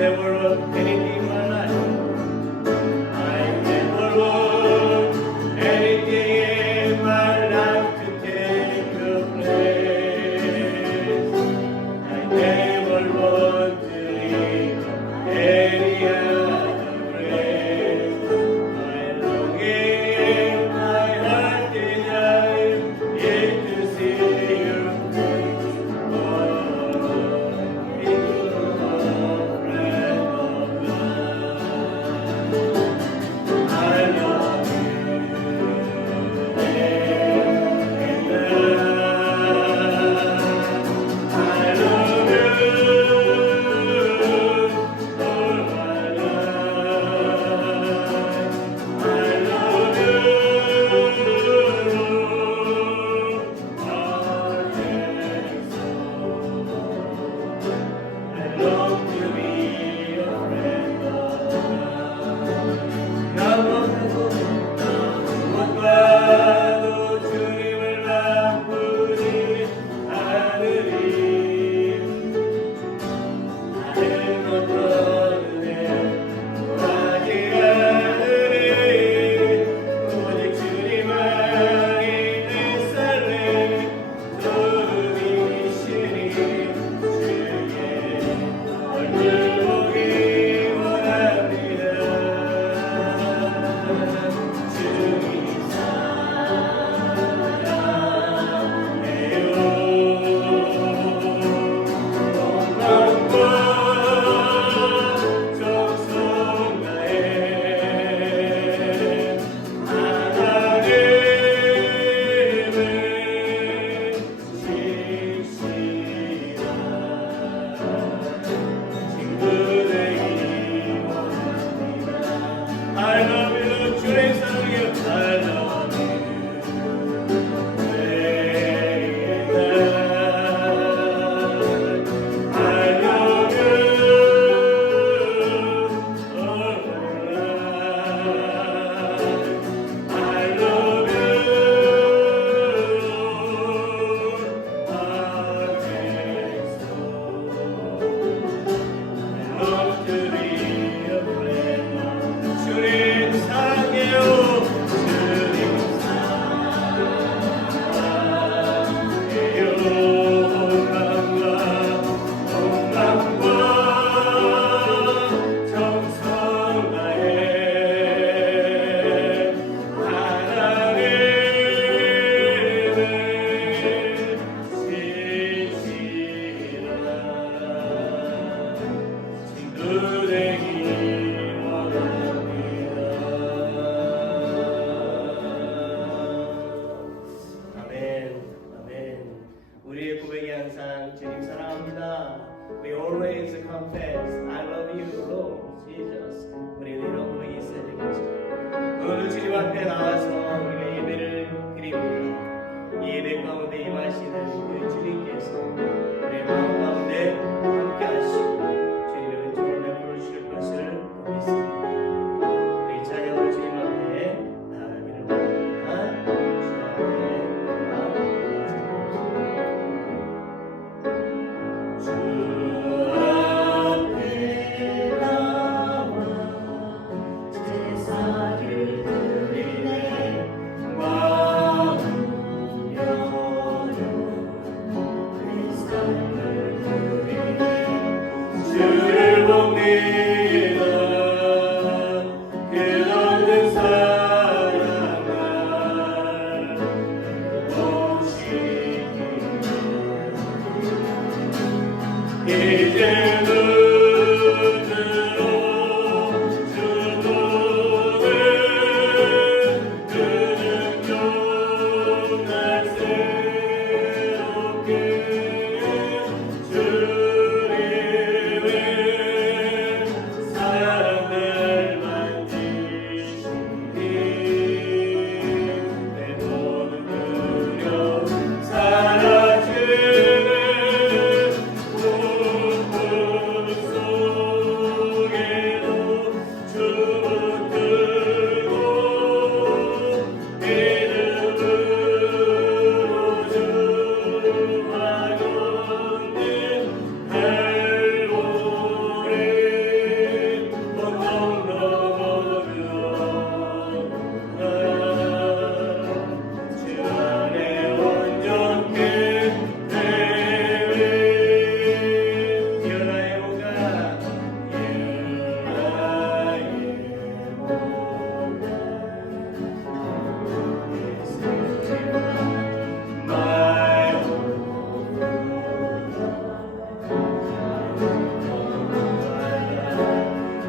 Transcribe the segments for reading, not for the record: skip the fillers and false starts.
never want anything in my life. I never want anything in my life to take your place. I never want to live any other place. My longing, my heart desire is to see your face. Oh, friend of mine, I love you. I love you, 주의 사랑이요. I love you. I love you. All my life. I love you. I love to be a friend of 주님 사랑해요. 주님 사랑해요. 건강과 정성 다해 하나님의 신실한 친구 되기 우리의 고백이 항상 주님 사랑합니다. We always confess I love you, Lord Jesus. 우리 이런 고백이 있어야 되겠죠. 오늘 주님 앞에 나와서 우리가 예배를 드립니다. 이 예배 가운데 임하시는 그 주님께서 우리의 마음 가운데 함께 하시고 주님의 은총을 베풀어 주실 것을 믿습니다. 우리 찬양으로 주님 앞에 나아가기를 바랍니다. 주 앞에 나와 제사를 드리네. 마음 열어 내 삶을 드리네. 주를 봅니다. 끝없는 사랑을 보시기에 이제 눈으로 주 보는 그는 용날 새롭게 주님의 사랑을 만지시니 내 모든 두려움 사라지는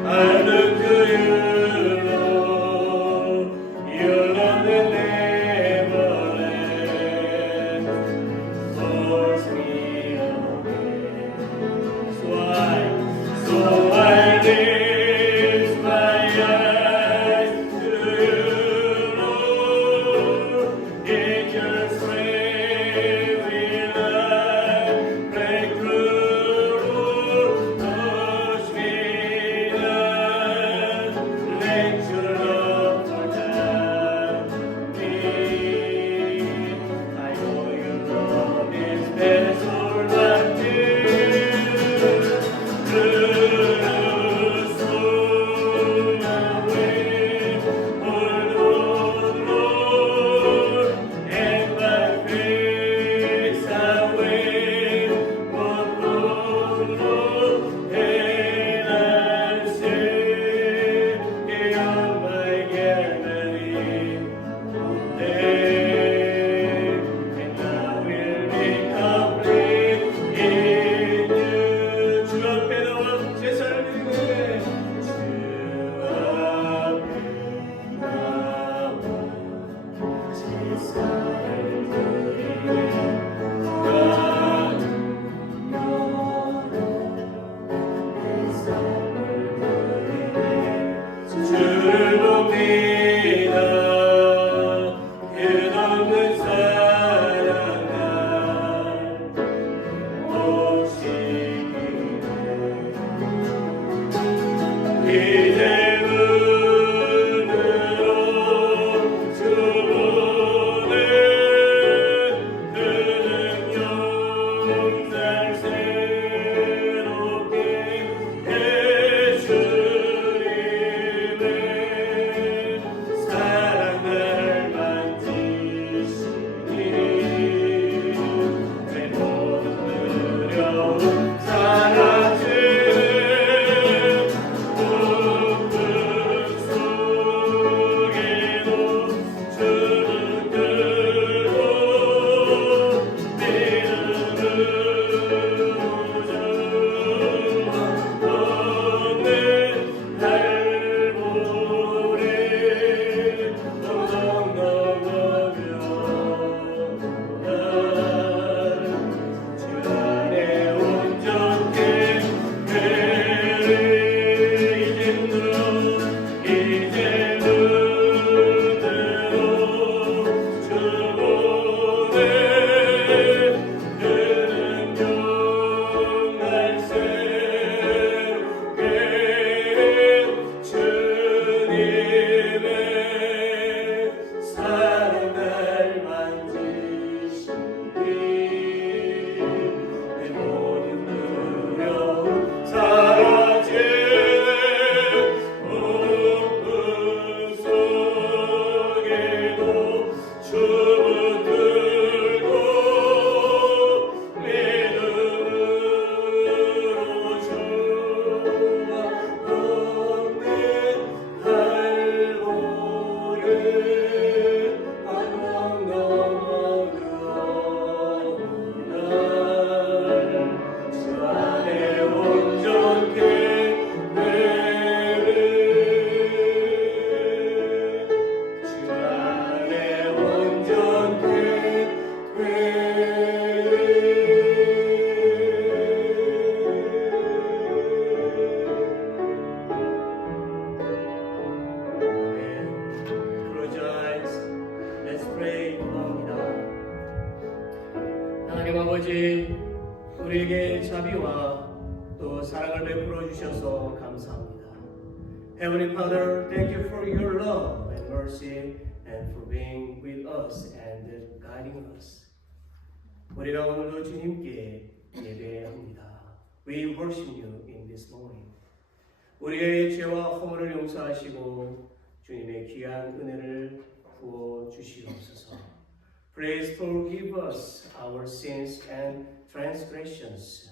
I look to you, Lord. Your love that never ends force me away. So I lift my eyes to you, Lord. In your strength will I break through. Touch me now, let your love protect me. I know your love is better than this. The soul away, oh Lord, and my face away, oh Lord, and I say, you're my gallery, and I will be complete in you. 주 앞에 나와 제사를 드리네. 주 앞에 나와 제사를 드리네. 주를 봅니다. 끝없는 사랑 날 오시기를. 이제 눈으로 주보는 그 능력 날 새롭게 해주리매. 사랑 날 만지시니 내 모든 두려움 사라지네. 높은 속에도 주는 들고 믿음으로 없는 날모래 도성 넘어며 주 안에 온전히 이제 눈으로 주보네. 그 능력 날 새롭게 주님의 사랑 날 만지시니 내 모든 두려움 사라지네. 높은 속에도 주문 들고 믿음으로 주와 없는 할모래 언덕 넘어 날 주 안에 온전케 주 안에 온전케 Close your eyes. Let's pray. 기도합니다. 하나님 아버지, 우리에게 자비와 또 사랑을 베풀어 주셔서 감사합니다. Heavenly Father, thank you for your love and mercy and for being with us and guiding us. 우리가 오늘도 주님께 예배합니다. We worship you in this morning. 우리의 죄와 허물을 용서하시고 주님의 귀한 은혜를 부어 주시옵소서. Please forgive us our sins and transgressions,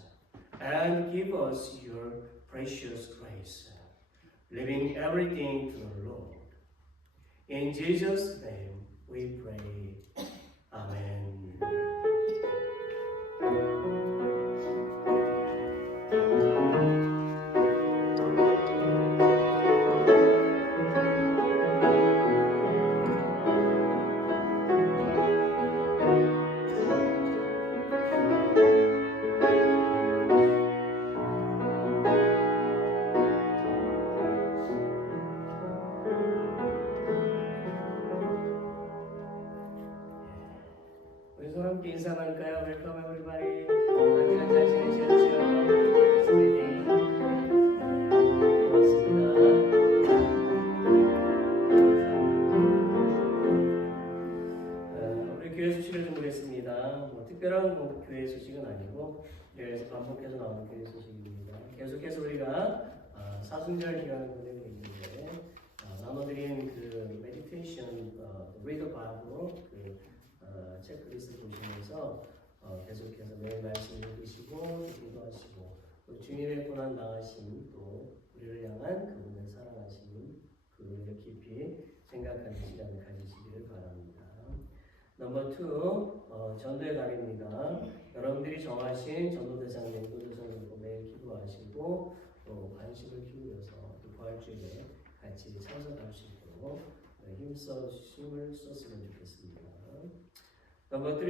and give us your precious grace, leaving everything to the Lord. In Jesus' name we pray. Amen. 반복해서 나오는 교회 소식입니다. 계속해서 우리가 사순절 기간을 보내고 있는데 나눠드린 그 메디테이션, 리더 바이블 그 체크리스트 보시면서 계속해서 매일 말씀 읽으시고 기도하시고 또 주님의 고난 당하심 또 우리를 향한 그분의 사랑하심 그분을 깊이 생각하는 시간을 가지시기를 바랍니다. 넘버 2 전도의 달입니다. 여러분들이 정하신 전도 대상 연구조선을 보고 매일 기도하시고 또 관심을 기울여서 또 부활주일에 같이 참석할 수 있도록 힘을 썼으면 좋겠습니다. 넘버 3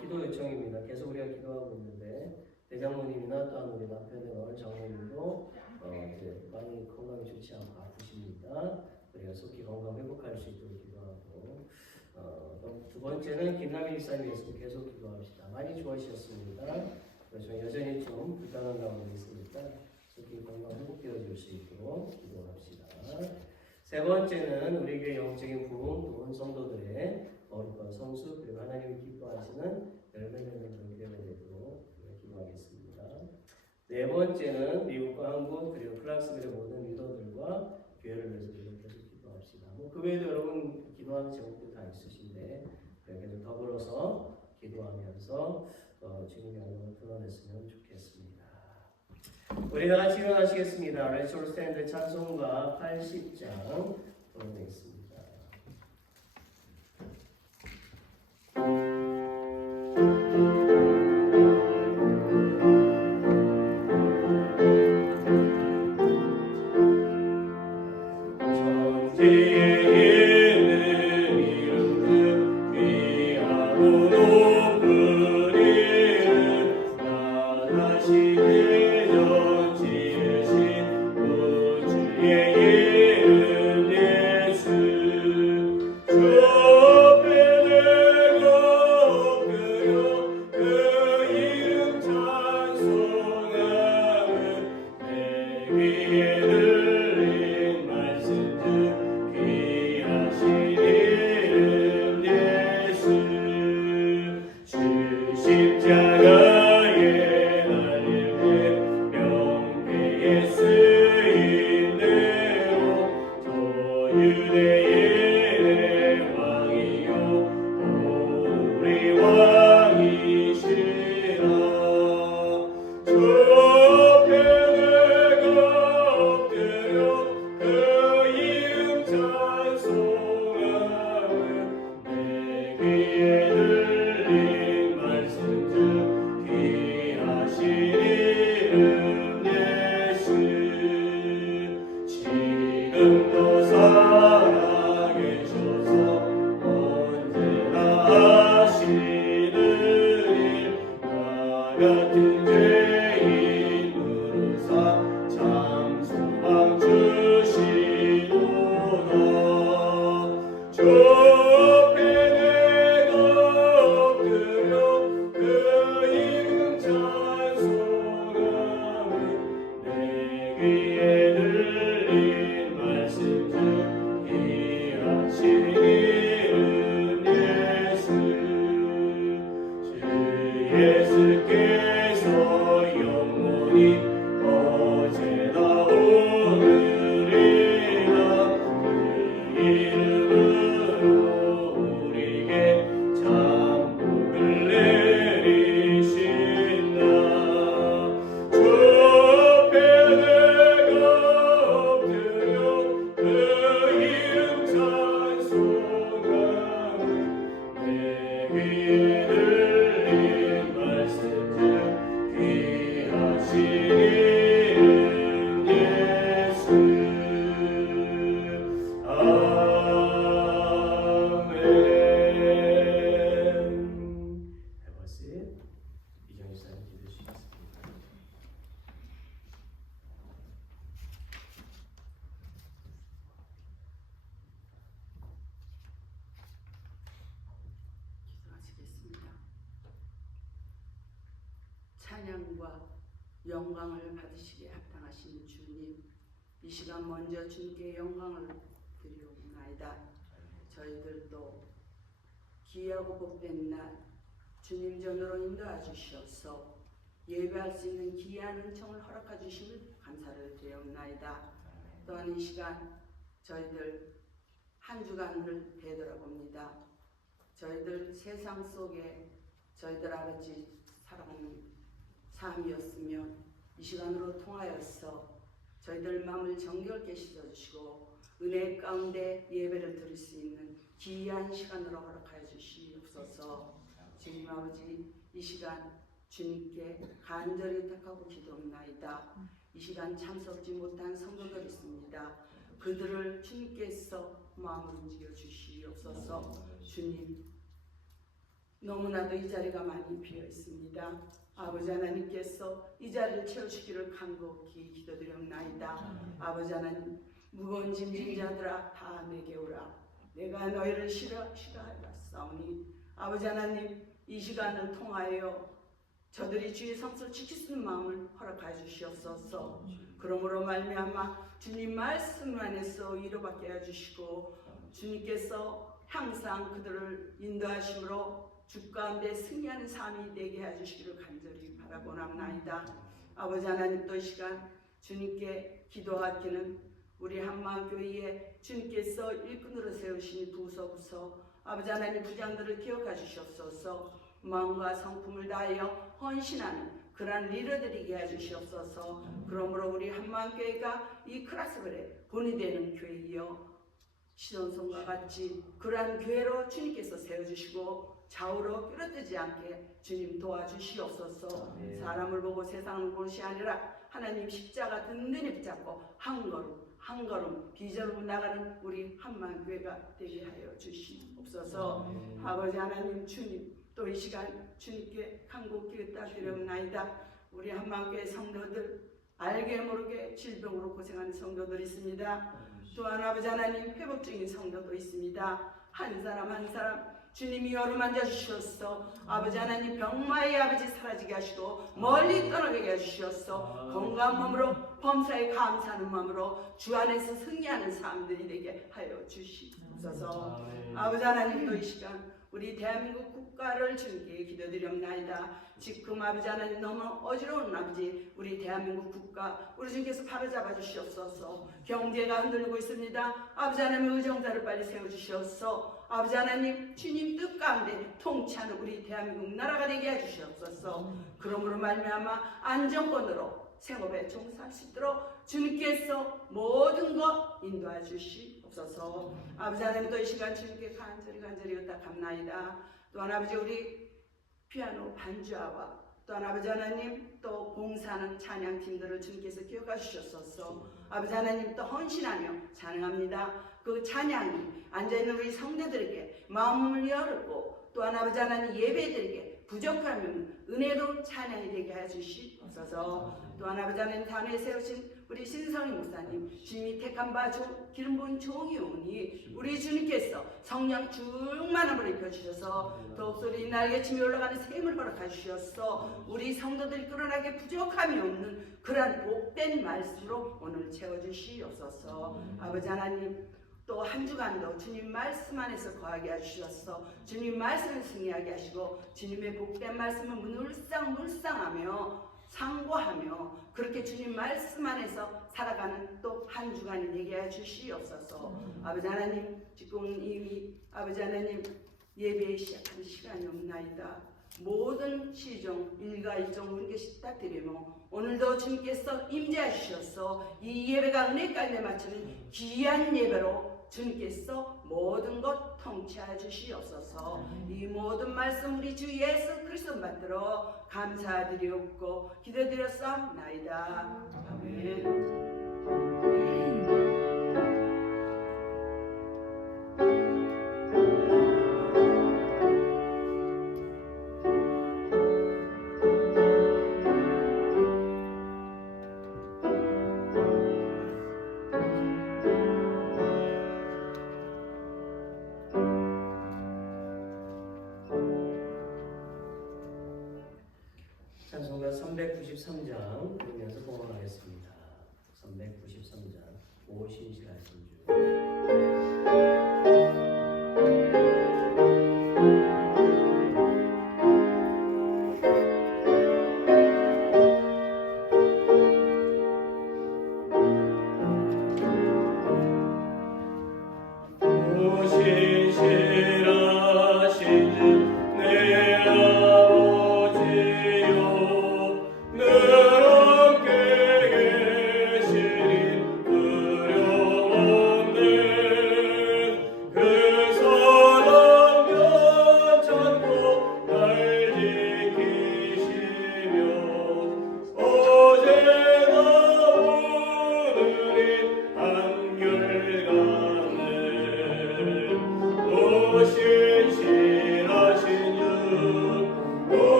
기도 요청입니다. 계속 우리가 기도하고 있는데 대장모님이나 또한 우리 남편의 오늘 장모님도 이제 많이 건강이 좋지 않고 아프십니다. 우리가 속히 건강 회복할 수 있도록 기도하고 두 번째는 김남희 집사님 위해서 계속 기도합시다. 많이 좋아지셨습니다. 그래서 여전히 좀 불편한 가운데 있으니까 속히 건강 회복되어질 수 있도록 기도합시다. 세 번째는 우리 교회 영적인 부흥 또 온 성도들의 거룩한 성수 그리고 하나님이 기뻐하시는 열매맺는 그런 교회가 되도록 기도하겠습니다. 네 번째는 미국과 한국 그리고 프랑스 교회 모든 리더들과 교회를 위해서 계속 기도합시다. 그 외에도 여러분 기도하는 제목도 다 있으신데 계속 더불어서 기도하면서 주님의 영광을 드러냈으면 좋겠습니다. 우리 다 같이 일어나시겠습니다. Let's all stand 찬송가 80장 보내겠습니다. 찬양과 영광을 받으시기에 합당하신 주님, 이 시간 먼저 주님께 영광을 드리옵나이다. 저희들도 귀하고 복된 날 주님 전으로 인도하 주시옵소. 예배할 수 있는 귀한 은총을 허락해 주심을 감사를 드리옵나이다. 또한 이 시간 저희들 한 주간을 되돌아봅니다. 저희들 세상 속에 저희들 아버지 사랑하는 삶이었으면 이 시간으로 통하여서 저희들 마음을 정결케 씻어주시고 은혜 가운데 예배를 드릴 수 있는 귀한 시간으로 허락하여 주시옵소서. 주님 아버지, 이 시간 주님께 간절히 택하고 기도합나이다. 이 시간 참석지 못한 성도들 있습니다. 그들을 주님께서 마음을 움직여 주시옵소서. 주님, 너무나도 이 자리가 많이 비어 있습니다. 아버지 하나님께서 이 자리를 채우시기를 간곡히 기도드렸나이다. 아버지 하나님, 무거운 짐진 자들아 다 내게 오라. 내가 너희를 쉬라하였사오니 아버지 하나님, 이 시간을 통하여 저들이 주의 성수를 지킬 수 있는 마음을 허락하여 주시옵소서. 그러므로 말미암아 주님 말씀 안에서 위로받게 해주시고 주님께서 항상 그들을 인도하심으로 주 가운데 승리하는 삶이 되게 해주시기를 간절히 바라고나옵나이다. 아버지 하나님, 또 이 시간 주님께 기도하기는 우리 한마음교회에 주님께서 일꾼으로 세우신 부서 아버지 하나님 부장들을 기억해 주시옵소서. 마음과 성품을 다하여 헌신하는 그러한 리더들이게 해주시옵소서. 그러므로 우리 한마음교회가 이 크라스벨에 본이 되는 교회이여 시온성과 같이 그러한 교회로 주님께서 세워주시고 좌우로 끼어들지 않게 주님 도와주시옵소서. 사람을 보고 세상을 보는 것이 아니라 하나님 십자가 든든히 붙잡고 한 걸음 비전으로 나가는 우리 한마음교회가 되게 하여 주시옵소서. 아버지 하나님, 주님, 또 이 시간 주님께 간곡히 부탁드리옵나이다. 우리 한마음교회 성도들, 알게 모르게 질병으로 고생하는 성도들 있습니다. 또한 아버지 하나님, 회복 중인 성도도 있습니다. 한 사람 한 사람 주님이 어루만져 주시옵소서. 아버지 하나님, 병마의 아버지 사라지게 하시고 멀리 떠나게 해주시옵소서. 건강한 마음으로 범사에 감사하는 마음으로 주 안에서 승리하는 사람들이 되게 하여 주시옵소서. 아버지 하나님, 또 이 시간 우리 대한민국 국가를 주님께 기도드리옵나이다. 지금 아버지 하나님, 너무 어지러운 아버지 우리 대한민국 국가 우리 주님께서 바로잡아 주시옵소서. 경제가 흔들리고 있습니다. 아버지 하나님, 의정자를 빨리 세워주시옵소서. 아버지 하나님, 주님 뜻 가운데 통치하는 우리 대한민국 나라가 되게 해주시옵소서. 그러므로 말미암아 안정권으로 생업에 종사할 수 있도록 주님께서 모든 것 인도해 주시옵소서. 아버지 하나님, 또 이 시간 주님께 간절히 의탁합나이다. 또한 아버지, 우리 피아노 반주아와 또한 아버지 하나님, 또 봉사하는 찬양팀들을 주님께서 기억해 주셨소서. 아버지 하나님, 또 헌신하며 찬양합니다. 그 찬양이 앉아있는 우리 성도들에게 마음을 열고 또한 아버지 하나님, 예배드리게 부족하면 은혜로 찬양이 되게 해주시옵소서. 또한 아버지 하나님, 단에 세우신 우리 신성희 목사님, 주님이 택한 바 기름 부은 종이오니 우리 주님께서 성령 충만함을 입혀주셔서 독수리 날개치며 올라가는 샘을 허락해 주셔서 우리 성도들이 끌어나게 부족함이 없는 그러한 복된 말씀으로 오늘 채워주시옵소서. 아버지 하나님, 또 한 주간도 주님 말씀 안에서 거하게 해주셔서 주님 말씀을 승리하게 하시고 주님의 복된 말씀을 물상하며 상고하며 그렇게 주님 말씀 안에서 살아가는 또 한 주간이 되게 해주시옵소서. 아버지 하나님, 지금 이미 아버지 하나님 예배 시작한 시간이 없나이다. 모든 시종 일가일종 우리에게 부탁드리며 오늘도 주님께서 임재하시어서 이 예배가 은혜 가운데 맞추는 귀한 예배로 주님께서 모든 것 통치해 주시옵소서. 이 모든 말씀 우리 주 예수 그리스도 받들어 감사드리옵고 기도드렸사옵나이다. 아멘. 찬송가 393장 부르면서 봉헌하겠습니다. 393장 오신실하신 주.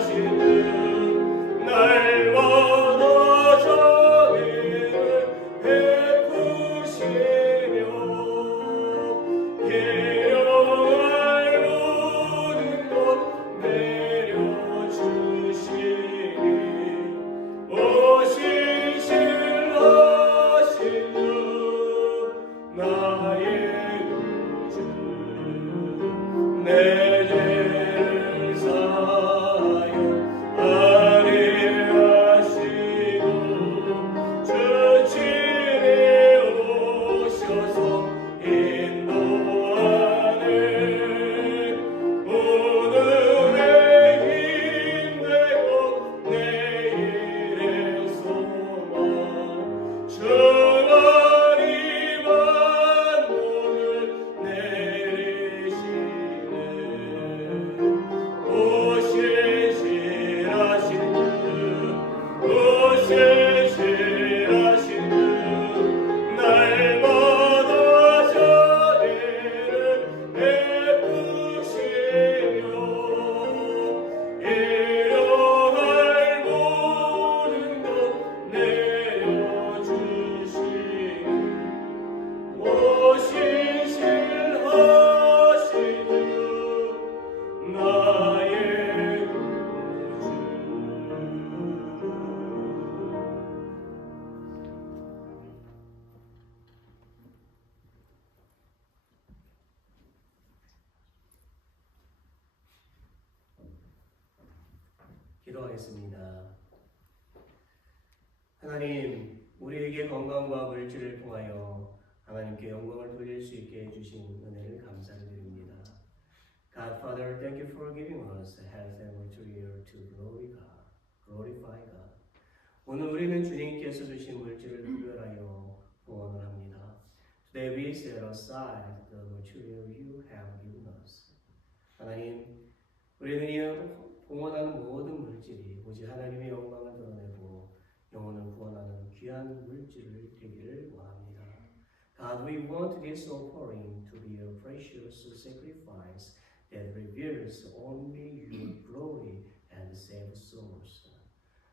신실하시는 날마다 자비를 베푸시며 계령할 모든 것 내려주시니 오신 신실하시는 나의 구주 내 죄를 사하여 아뢰하시고 주 집에 오셔서 인도하네 오늘의 힘되고 내일의 소망 주나님 안복을 내리시네 오신 실하신 오신 실하신 날마다 자비를 베푸시며 일용할 모든 것 내려주시니 오신 실하시는 나의 구주 기도하겠습니다. 하나님, 우리에게 건강과 물질을 통하여 하나님께 영광을 돌릴 수 있게 해주신 은혜를 감사드립니다. God, Father, thank you for giving us health and material to glorify God. 오늘 우리는 주님께서 주신 물질을 구별하여 구원을 합니다. Today we set aside the material you have given us. 하나님, 우리는 이 봉헌하는 모든 물질이 오직 하나님의 영광을 드러내고 영혼을 구원하는 귀한 물질을 되기를 원합니다. God, we want this offering to be a precious sacrifice that reveals only your glory and saves souls.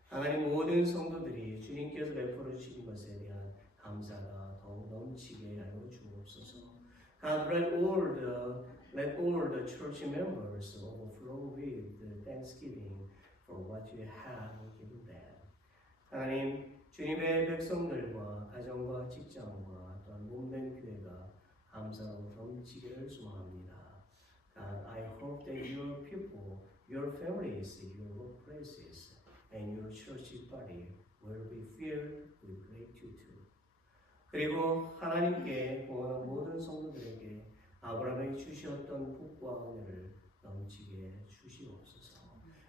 하나님 모든 성도들이 주님께서 베풀어 주신 것에 대한 감사가 더욱 넘치게 하여 주옵소서. God, let all the church members overflow with thanksgiving for what you have given them. 하나님, 주님의 백성들과 가정과 직장과 또한 몸된 교회가 감사로 넘치기를 소망합니다. God, I hope that your people, your families, your workplaces, and your church body will be filled with gratitude. 그리고 하나님께 구원한 모든 성도들에게 아브라함이 주셨던 복과 은혜를 넘치게 주시옵소서.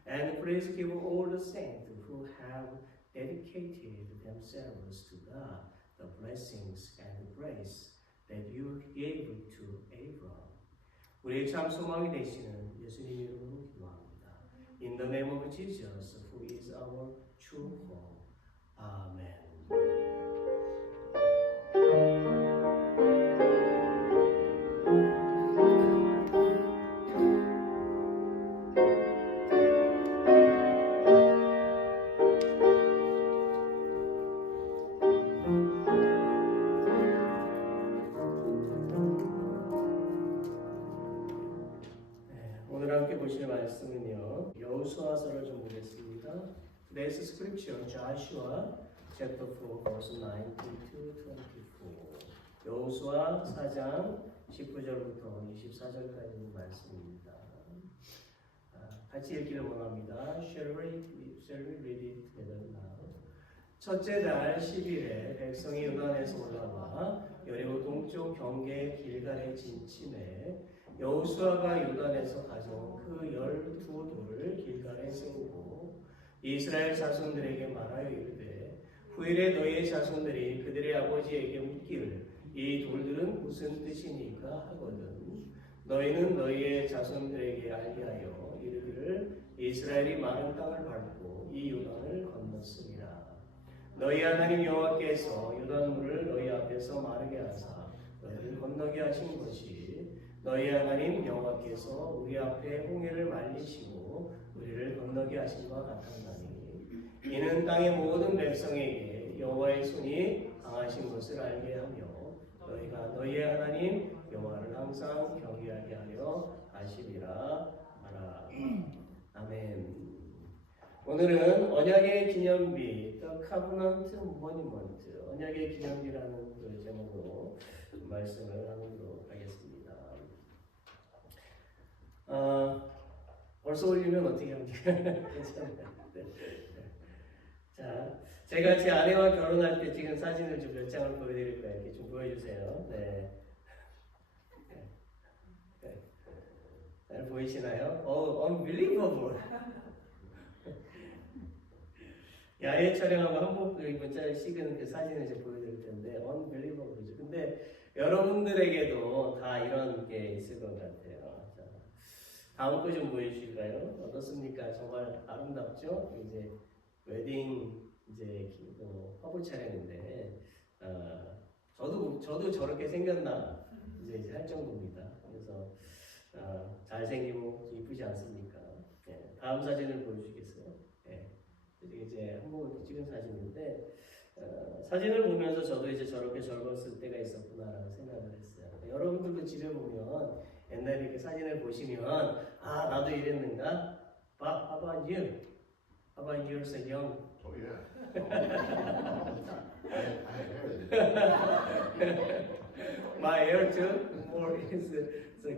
And please give all the saints who have dedicated themselves to God the blessings and grace that you gave to Abraham. 우리의 참 소망이 되시는 예수님 이름으로 기도합니다. In the name of Jesus, who is our true hope. 아멘. 오늘 함께 보실 말씀은요, 여호수아서를 좀 보겠습니다. Today's scripture, Joshua chapter 4, verse 19 to 24. 여호수아 4장 19절부터 24절까지 있는 말씀입니다. 같이 읽기를 원합니다. Shall we read it together now? 첫째 달 10일에 백성이 요단에서 올라와 여리고 동쪽 경계 길갈에 진침해 여호수아가 요단에서 가져온 그 12돌을 길갈에 세우고 이스라엘 자손들에게 말하여 이르되 후일에 너희의 자손들이 그들의 아버지에게 묻기를 이 돌들은 무슨 뜻이니까 하거든 너희는 너희의 자손들에게 알게 하여 이르기를 이스라엘이 많은 땅을 밟고 이 요단을 건넜으리라. 너희 하나님 여호와께서 요단물을 너희 앞에서 마르게 하사 너희를 건너게 하신 것이 너희 하나님 여호와께서 우리 앞에 홍해를 말리시고 우리를 건너게 하신 것 같았나니 이는 땅의 모든 백성에게 여호와의 손이 강하신 것을 알게 하며 너희가 너희의 하나님 여호와를 항상 경외하게 하려 하시리라 하라. 아멘. 오늘은 언약의 기념비, The Covenant Monument, 언약의 기념비라는 그 제목으로 말씀을 나누도록 하겠습니다. 벌써 올리면 어떻게 합니까? 괜찮아요. 자, 제가 제 아내와 결혼할 때 찍은 사진을 좀 몇 장을 보여드릴 거예요. 이렇게 좀 보여주세요. 네. 잘 보이시나요? Unbelievable. 야외 촬영하고 한복 입은 찍은 그 사진을 이제 보여드릴 텐데 Unbelievable죠. 근데 여러분들에게도 다 이런 게 있을 것 같아요. 자, 다음 거 좀 보여주실까요? 어떻습니까? 정말 아름답죠? 이제 웨딩 이제 화보 촬영인데 저도 저렇게 생겼나 이제 할 정도입니다. 그래서 잘생기고 이쁘지 않습니까? 네, 다음 사진을 보여주시겠어요? 네, 이제 한복을 찍은 사진인데 사진을 보면서 저도 이제 저렇게 젊었을 때가 있었구나라는 생각을 했어요. 여러분들도 집에 보면 옛날에 이렇게 사진을 보시면 나도 이랬는가? How about you? How about you so young? Oh yeah. I heard it. My hair too, more is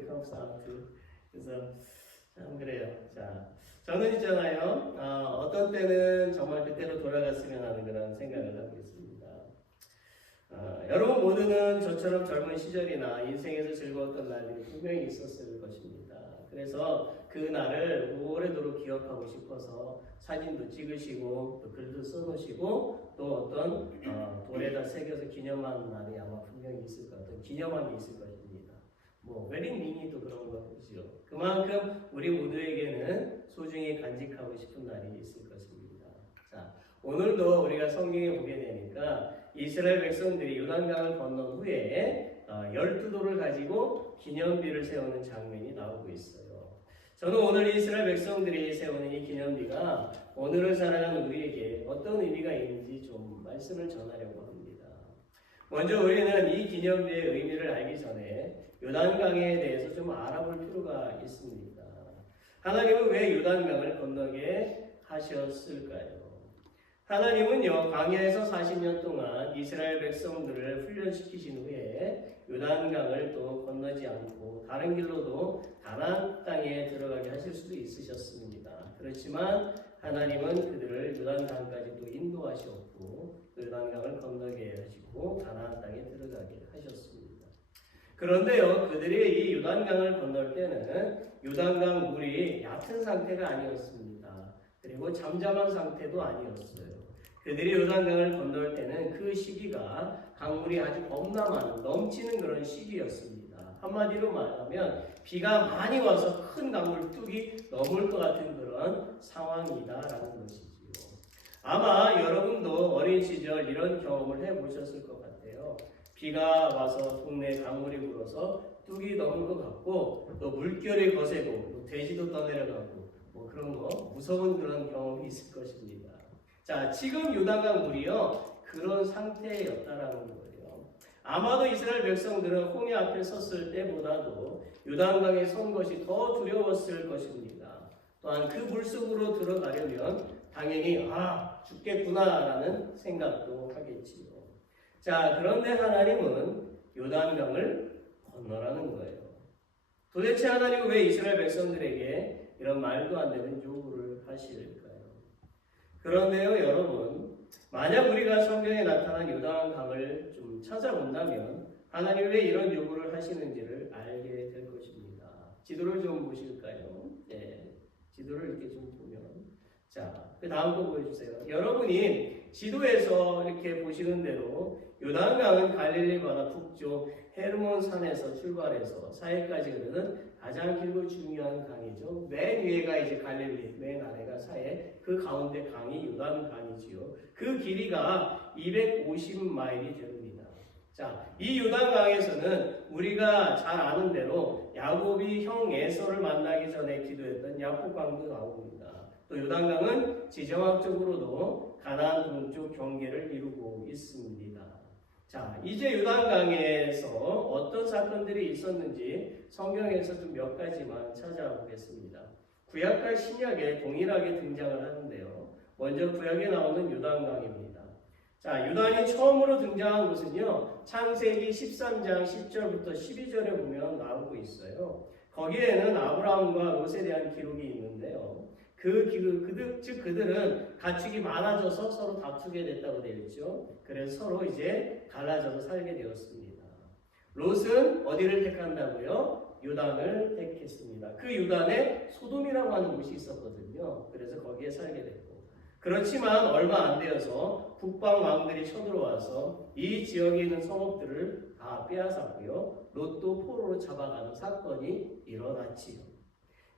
comes out too. 그래서 참 그래요. 자, 저는 있잖아요. 어떤 때는 정말 그때로 돌아갔으면 하는 그런 생각을 하고 있습니다. 여러분 모두는 저처럼 젊은 시절이나 인생에서 즐거웠던 날들이 분명히 있었을 것입니다. 그래서 그 날을 오래도록 기억하고 싶어서 사진도 찍으시고 또 글도 써놓으시고 또 어떤 돌에다 새겨서 기념하는 날이 아마 분명히 있을 것 같아요. 기념함이 있을 것입니다. 뭐 웨딩 링이도 그런 거죠. 그만큼 우리 모두에게는 소중히 간직하고 싶은 날이 있을 것입니다. 자, 오늘도 우리가 성경에 보게 되니까 이스라엘 백성들이 요단강을 건넌 후에 12돌을 가지고 기념비를 세우는 장면이 나오고 있어요. 저는 오늘 이스라엘 백성들이 세우는 이 기념비가 오늘을 살아가는 우리에게 어떤 의미가 있는지 좀 말씀을 전하려고 합니다. 먼저 우리는 이 기념비의 의미를 알기 전에 요단강에 대해서 좀 알아볼 필요가 있습니다. 하나님은 왜 요단강을 건너게 하셨을까요? 하나님은요, 광야에서 40년 동안 이스라엘 백성들을 훈련시키신 후에 요단강을 또 건너지 않고 다른 길로도 가나안 땅에 들어가게 하실 수도 있으셨습니다. 그렇지만 하나님은 그들을 요단강까지 또 인도하셨고 요단강을 건너게 하시고 가나안 땅에 들어가게 하셨습니다. 그런데요, 그들이 이 요단강을 건널 때는 요단강 물이 얕은 상태가 아니었습니다. 그리고 잠잠한 상태도 아니었어요. 그들이 요단강을 건널 때는 그 시기가 강물이 아주 겁나 많은 넘치는 그런 시기였습니다. 한마디로 말하면 비가 많이 와서 큰 강물 뚝이 넘을 것 같은 그런 상황이다라는 것이지요. 아마 여러분도 어린 시절 이런 경험을 해보셨을 것 같아요. 비가 와서 동네에 강물이 불어서 뚝이 넘을 것 같고 또 물결이 거세고 또 돼지도 떠내려가고 뭐 그런 거 무서운 그런 경험이 있을 것입니다. 자, 지금 요단강 물이요 그런 상태였다라는 거예요. 아마도 이스라엘 백성들은 홍해 앞에 섰을 때보다도 요단강에 선 것이 더 두려웠을 것입니다. 또한 그 물속으로 들어가려면 당연히 죽겠구나라는 생각도 하겠지요. 자, 그런데 하나님은 요단강을 건너라는 거예요. 도대체 하나님은 왜 이스라엘 백성들에게 이런 말도 안 되는 요구를 하실까요? 그런데요, 여러분, 만약 우리가 성경에 나타난 요단강을 좀 찾아본다면 하나님이 왜 이런 요구를 하시는지를 알게 될 것입니다. 지도를 좀 보실까요? 네, 지도를 이렇게 좀 보면 자, 그 다음 거 보여주세요. 여러분이 지도에서 이렇게 보시는 대로 요단강은 갈릴리 바다 북쪽 헤르몬 산에서 출발해서 사해까지 흐르는 가장 길고 중요한 강이죠. 맨 위에가 이제 갈릴리, 맨 아래가 사해, 그 가운데 강이 요단강이지요. 그 길이가 250마일이 됩니다. 자, 이 요단강에서는 우리가 잘 아는 대로 야곱이 형 에서를 만나기 전에 기도했던 야복강도 나옵니다. 또 요단강은 지정학적으로도 가나안 동쪽 경계를 이루고 있습니다. 자, 이제 요단강에서 어떤 사건들이 있었는지 성경에서 좀 몇 가지만 찾아보겠습니다. 구약과 신약에 동일하게 등장을 하는데요. 먼저 구약에 나오는 요단강입니다. 자, 요단이 처음으로 등장한 곳은요, 창세기 13장 10절부터 12절에 보면 나오고 있어요. 거기에는 아브라함과 롯에 대한 기록이 있는데요. 즉 그들은 가축이 많아져서 서로 다투게 됐다고 되어 있죠. 그래서 서로 이제 갈라져서 살게 되었습니다. 롯은 어디를 택한다고요? 요단을 택했습니다. 그 요단에 소돔이라고 하는 곳이 있었거든요. 그래서 거기에 살게 됐고, 그렇지만 얼마 안 되어서 북방 왕들이 쳐들어와서 이 지역에 있는 성읍들을 다 빼앗았고요. 롯도 포로로 잡아가는 사건이 일어났지요.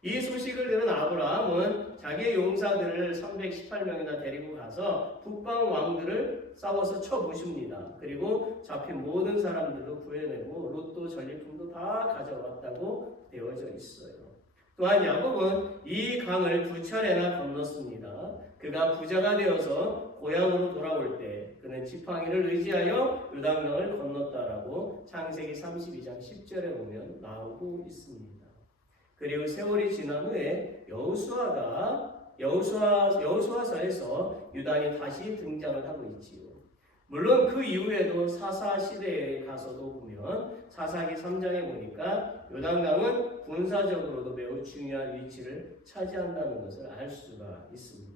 이 소식을 들은 아브라함은 자기의 용사들을 318명이나 데리고 가서 북방 왕들을 싸워서 쳐부숩니다. 그리고 잡힌 모든 사람들도 구해내고 롯도 전리품도 다 가져왔다고 되어져 있어요. 또한 야곱은 이 강을 2차례나 건넜습니다. 그가 부자가 되어서 고향으로 돌아올 때 그는 지팡이를 의지하여 요단강을 건넜다라고 창세기 32장 10절에 보면 나오고 있습니다. 그리고 세월이 지난 후에 여호수아서에서 요단이 다시 등장을 하고 있지요. 물론 그 이후에도 사사 시대에 가서도 보면 사사기 3장에 보니까 요단강은 군사적으로도 매우 중요한 위치를 차지한다는 것을 알 수가 있습니다.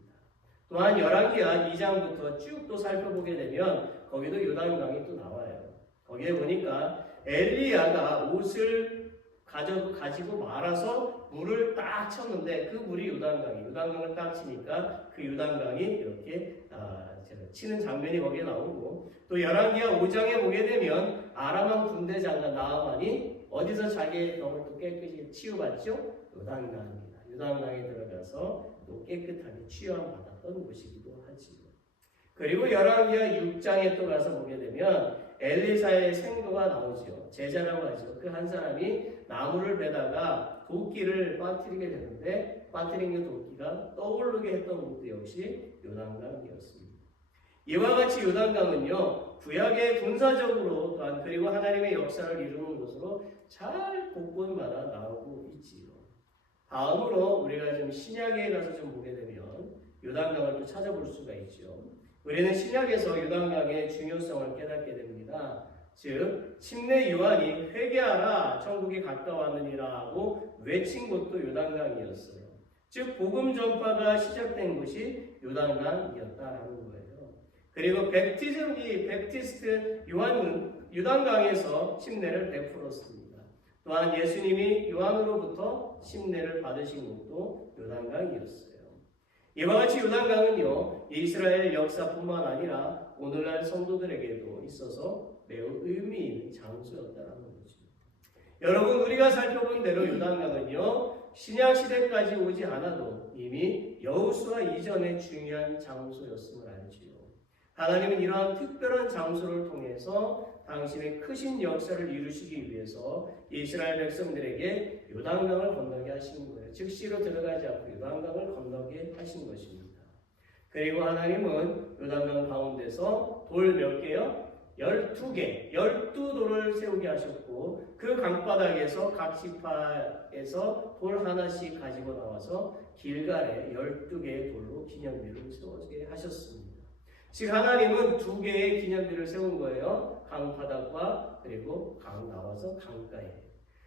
또한 열왕기하 2장부터 쭉 또 살펴보게 되면 거기도 요단강이 또 나와요. 거기에 보니까 엘리야가 옷을 가지고 말아서 물을 딱 쳤는데 그 물이 요단강을 딱 치니까 그 요단강이 이렇게 치는 장면이 거기에 나오고, 또 열왕기하 5장에 보게 되면 아람왕 군대 장관 나아만이 어디서 자기의 병을 또 깨끗이 치유받죠? 요단강입니다. 요단강에 들어가서 또 깨끗하게 치유받았던 곳이기도 하지요. 그리고 열왕기하 6장에 또 가서 보게 되면 엘리사의 생도가 나오죠. 제자라고 하죠. 그 한 사람이 나무를 베다가 도끼를 빠뜨리게 되는데 빠뜨린 그 도끼가 떠오르게 했던 곳도 역시 요단강이었습니다. 이와 같이 요단강은요, 구약의 군사적으로 또한 그리고 하나님의 역사를 이루는 곳으로 잘 곳곳마다 나오고 있지요. 다음으로 우리가 좀 신약에 가서 좀 보게 되면 요단강을 또 찾아볼 수가 있죠. 우리는 신약에서 요단강의 중요성을 깨닫게 됩니다. 즉 침례 요한이 회개하라 천국이 가까웠느니라 하고 외친 곳도 요단강이었어요. 즉 복음 전파가 시작된 곳이 요단강이었다라는 거예요. 그리고 백티스트 요한은 요단강에서 침례를 베풀었습니다. 또한 예수님이 요한으로부터 침례를 받으신 곳도 요단강이었어요. 이와 같이 요단강은요, 이스라엘 역사뿐만 아니라 오늘날 성도들에게도 있어서 매우 의미 있는 장소였다는 거죠. 여러분, 우리가 살펴본 대로 요단강은요, 신약 시대까지 오지 않아도 이미 여호수아 이전의 중요한 장소였음을 알지요. 하나님은 이러한 특별한 장소를 통해서 당신의 크신 역사를 이루시기 위해서 이스라엘 백성들에게 요단강을 건너게 하신 거예요. 즉시로 들어가지 않고 요단강을 건너게 하신 것입니다. 그리고 하나님은 요단강 가운데서 돌 몇 개요? 12개, 12돌을 세우게 하셨고 그 강바닥에서 각 지파에서 돌 하나씩 가지고 나와서 길갈에 12개의 돌로 기념비를 세우게 하셨습니다. 즉 하나님은 2개의 기념비를 세운 거예요. 강바닥과 그리고 강 나와서 강가에.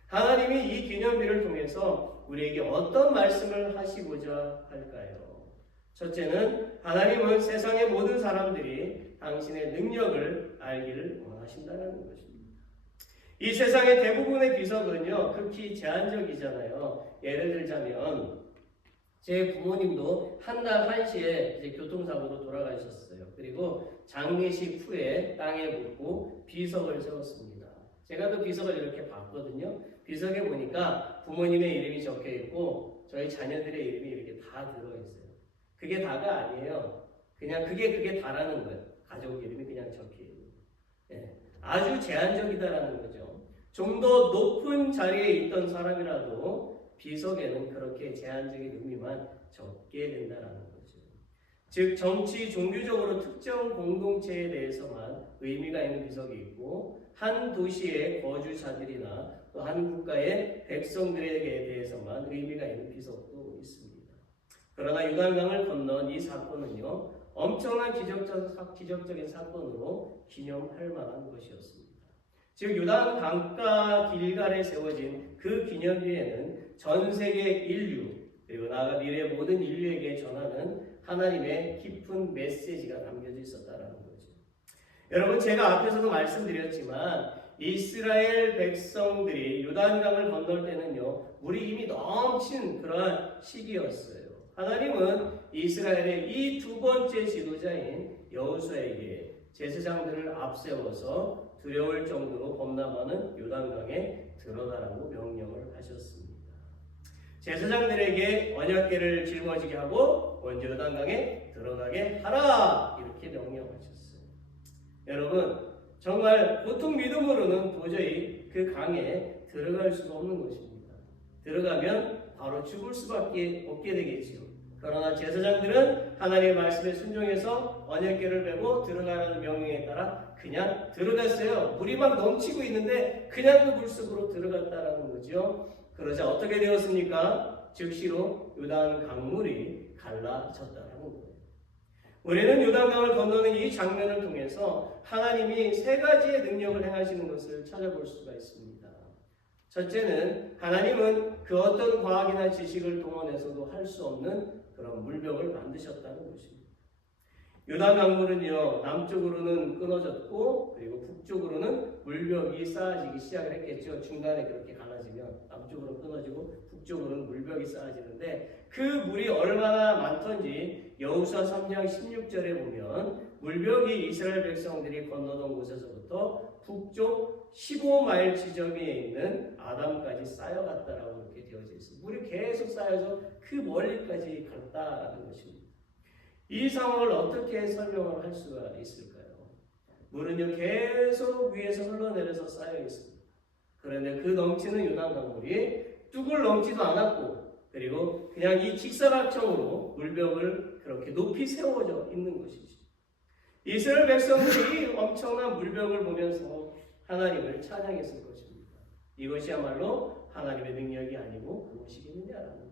하나님이 이 기념비를 통해서 우리에게 어떤 말씀을 하시고자 할까요? 첫째는 하나님은 세상의 모든 사람들이 당신의 능력을 알기를 원하신다는 것입니다. 이 세상의 대부분의 비석은요, 극히 제한적이잖아요. 예를 들자면 제 부모님도 한날 1시에 이제 교통사고로 돌아가셨어요. 그리고 장례식 후에 땅에 묻고 비석을 세웠습니다. 제가 그 비석을 이렇게 봤거든요. 비석에 보니까 부모님의 이름이 적혀 있고 저희 자녀들의 이름이 이렇게 다 들어있어요. 그게 다가 아니에요. 그냥 그게 다라는 거예요. 가족 이름이 그냥 적혀 있는 거예요. 예. 아주 제한적이다라는 거죠. 좀 더 높은 자리에 있던 사람이라도 비석에는 그렇게 제한적인 의미만 적게 된다라는 거죠. 즉 정치, 종교적으로 특정 공동체에 대해서만 의미가 있는 비석이 있고 한 도시의 거주자들이나 또 한 국가의 백성들에게 대해서만 의미가 있는 비석도 있습니다. 그러나 요단강을 건넌 이 사건은요, 엄청난 기적적인 사건으로 기념할 만한 것이었습니다. 즉 요단 강가 길갈에 세워진 그 기념비에는 전 세계 인류 그리고 나아가 미래 모든 인류에게 전하는 하나님의 깊은 메시지가 담겨져 있었다라는 거죠. 여러분 제가 앞에서도 말씀드렸지만 이스라엘 백성들이 요단강을 건널 때는요 물이 이미 넘친 그러한 시기였어요. 하나님은 이스라엘의 이 두 번째 지도자인 여호수아에게 제사장들을 앞세워서 두려울 정도로 범람하는 요단강에 들어가라고 명령을 하셨습니다. 제사장들에게 언약궤를 짊어지게 하고 먼저 요단강에 들어가게 하라 이렇게 명령하셨어요. 여러분 정말 보통 믿음으로는 도저히 그 강에 들어갈 수가 없는 것입니다. 들어가면 바로 죽을 수밖에 없게 되겠지요. 그러나 제사장들은 하나님의 말씀에 순종해서 언약궤를 메고 들어가라는 명령에 따라 그냥 들어갔어요. 물이 막 넘치고 있는데 그냥 그 물속으로 들어갔다라는 거죠. 그러자 어떻게 되었습니까? 즉시로 요단 강물이 갈라졌다라는 거예요. 우리는 요단강을 건너는 이 장면을 통해서 하나님이 세 가지의 능력을 행하시는 것을 찾아볼 수가 있습니다. 첫째는 하나님은 그 어떤 과학이나 지식을 동원해서도 할 수 없는 그런 물벽을 만드셨다는 것입니다. 요단 강물은요 남쪽으로는 끊어졌고 그리고 북쪽으로는 물벽이 쌓아지기 시작을 했겠죠. 중간에 그렇게 갈라지면 남쪽으로 끊어지고 북쪽으로는 물벽이 쌓아지는데 그 물이 얼마나 많던지 여호수아 3장 16절에 보면 물벽이 이스라엘 백성들이 건너던 곳에서부터 북쪽 15마일 지점에 있는 아담까지 쌓여갔다라고 이렇게 되어져 있습니다. 물이 계속 쌓여서 그 멀리까지 갔다라는 것입니다. 이 상황을 어떻게 설명을 할 수가 있을까요? 물은요 계속 위에서 흘러내려서 쌓여 있습니다. 그런데 그 넘치는 요단 강물이 뚝을 넘지도 않았고 그리고 그냥 이 직사각형으로 물벽을 그렇게 높이 세워져 있는 것이죠. 이스라엘 백성들이 엄청난 물벽을 보면서 하나님을 찬양했을 것입니다. 이것이야말로 하나님의 능력이 아니고 무엇이겠느냐라는 거예요.